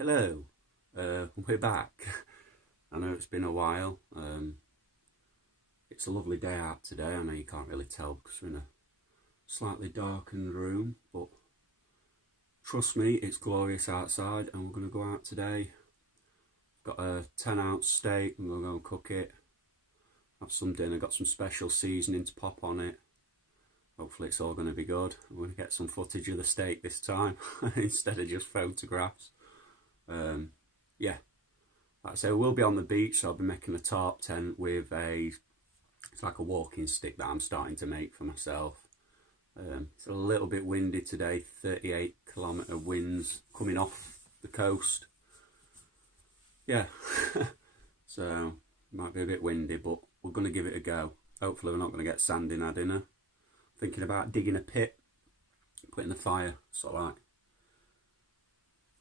Hello, we're back. I know it's been a while. It's a lovely day out today. I know you can't really tell because we're in a slightly darkened room, but trust me, it's glorious outside and we're going to go out today. Got a 10-ounce steak, I'm going to go and cook it. Have some dinner, got some special seasoning to pop on it. Hopefully it's all going to be good. I'm going to get some footage of the steak this time instead of just photographs. Yeah, like I say, we'll be on the beach, so I'll be making a tarp tent with it's like a walking stick that I'm starting to make for myself. It's a little bit windy today, 38-kilometre winds coming off the coast. Yeah, so it might be a bit windy, but we're going to give it a go. Hopefully we're not going to get sand in our dinner. Thinking about digging a pit, putting the fire, sort of like,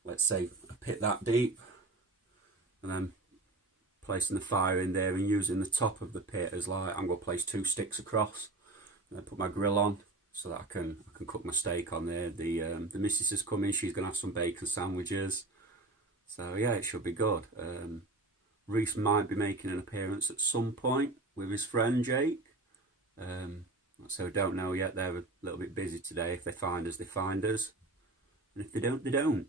let's say a pit that deep, and then placing the fire in there and using the top of the pit as like, I'm going to place 2 sticks across and then put my grill on so that I can cook my steak on there. The missus is coming, she's going to have some bacon sandwiches, so yeah, it should be good. Reese might be making an appearance at some point with his friend Jake, so we don't know yet. They're a little bit busy today. If they find us, they find us, and if they don't, they don't.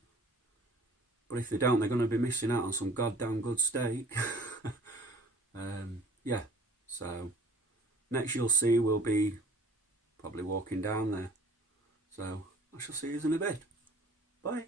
But if they don't, they're going to be missing out on some goddamn good steak. Yeah, so next you'll see we'll be probably walking down there. So I shall see you in a bit. Bye.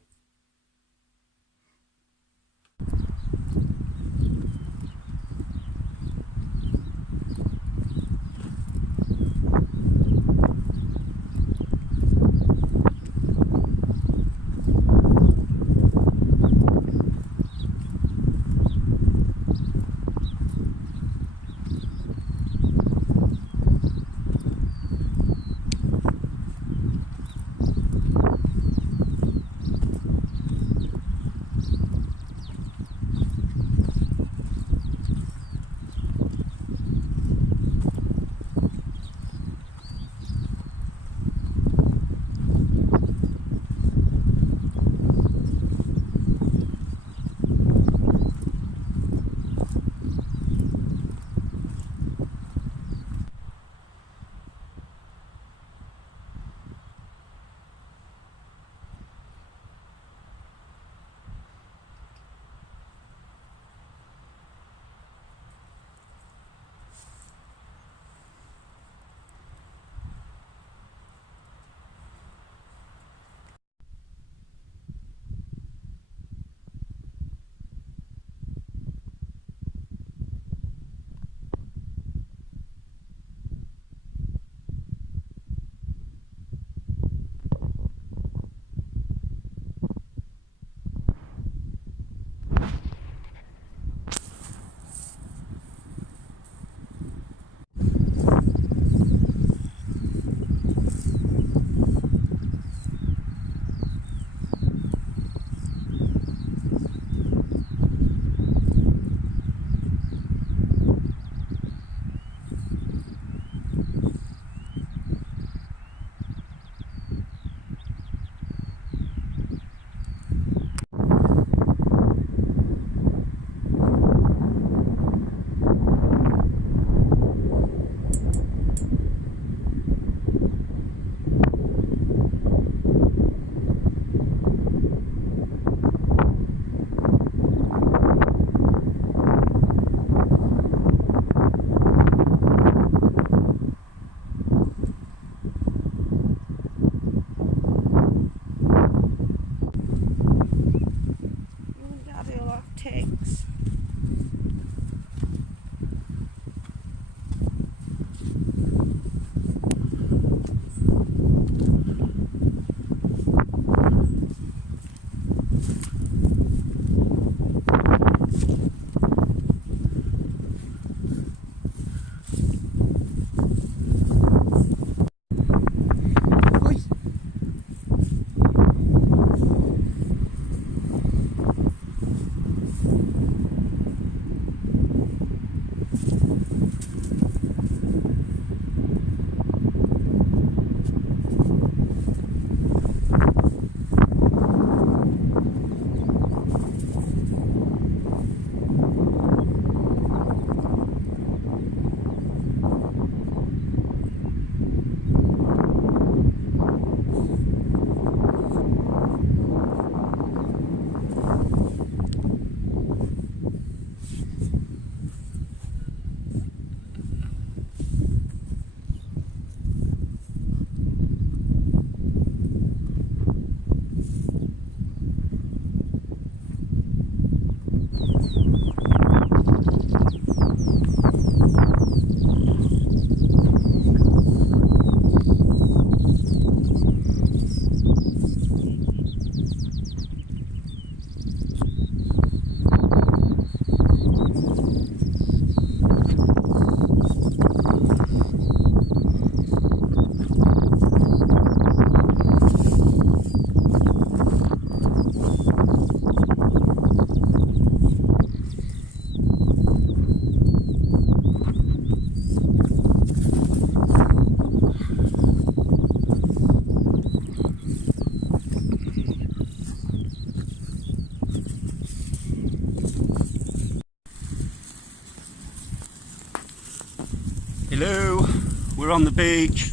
we're on the beach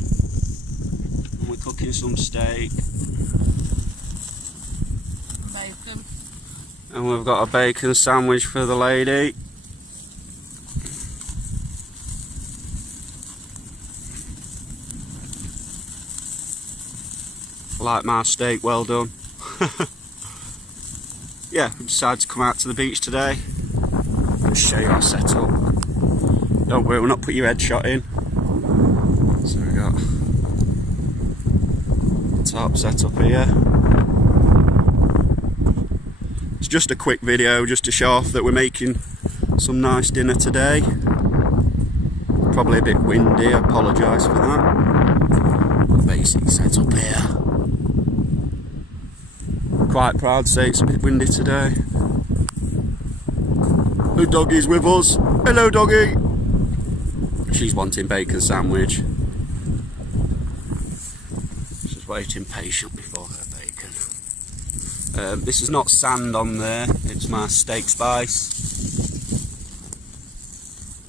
and we're cooking some steak. Bacon. And we've got a bacon sandwich for the lady. I like my steak well done. Yeah, we decided to come out to the beach today. I'll show you our setup. Don't worry, we'll not put your headshot in. So we got top setup here. It's just a quick video just to show off that we're making some nice dinner today. Probably a bit windy, I apologise for that. Basic setup here. Quite proud to say it's a bit windy today. The doggy's with us. Hello doggy! She's wanting bacon sandwich. She's waiting patiently for her bacon. This is not sand on there, it's my steak spice.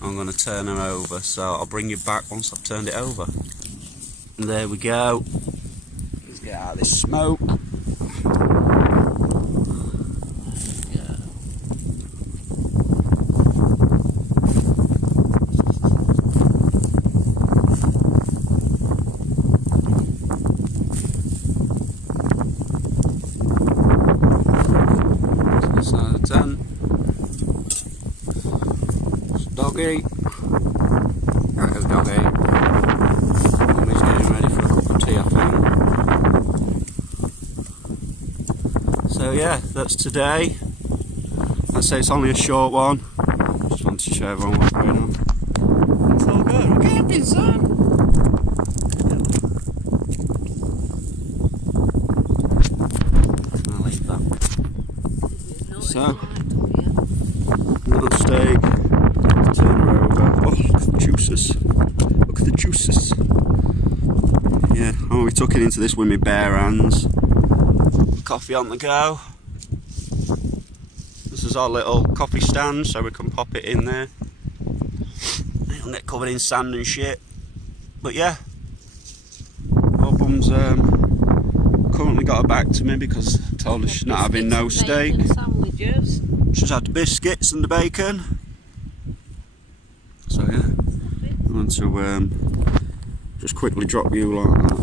I'm going to turn her over, so I'll bring you back once I've turned it over. And there we go. Let's get out of this smoke. Doggy. Right, go doggy. Mummy's getting ready for a cup of tea, I think. So yeah, that's today. I'd say it's only a short one. Just wanted to show everyone what's going on. It's all good. We're camping, son. I'll leave that. So, little steak. Turn her over. Oh, look at the juices. Look at the juices. Yeah, I'm going to be tucking into this with my bare hands. Coffee on the go. This is our little coffee stand, so we can pop it in there. It'll get covered in sand and shit. But yeah, Bobum's currently got her back to me because I told her she's not having no steak. Sandwiches. She's had the biscuits and the bacon. So yeah, I want to just quickly drop you like that.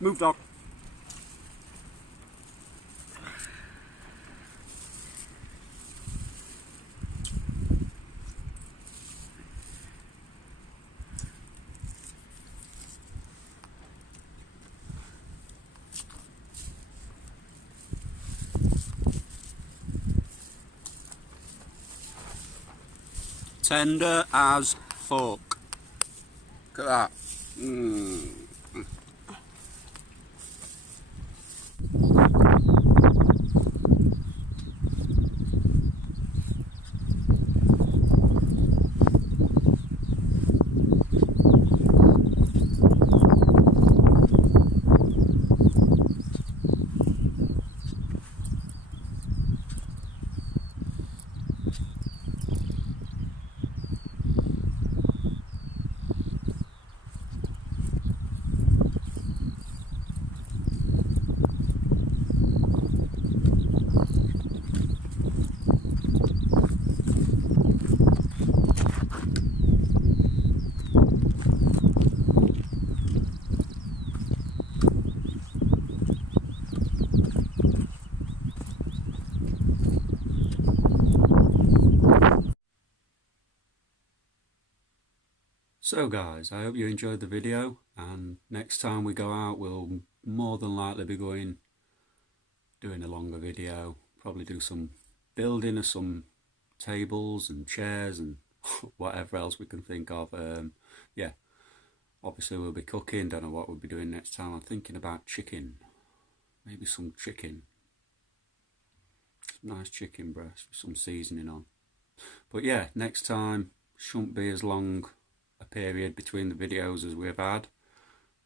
Move, dog. Tender as fuck. Look at that. So guys, I hope you enjoyed the video, and next time we go out we'll more than likely be doing a longer video, probably do some building of some tables and chairs and whatever else we can think of. Yeah, obviously we'll be cooking, don't know what we'll be doing next time. I'm thinking about chicken, maybe some chicken, some nice chicken breast with some seasoning on. But yeah, next time shouldn't be as long a period between the videos as we've had,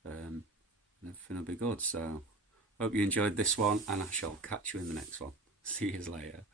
and everything will be good. So hope you enjoyed this one, and I shall catch you in the next one. See you later.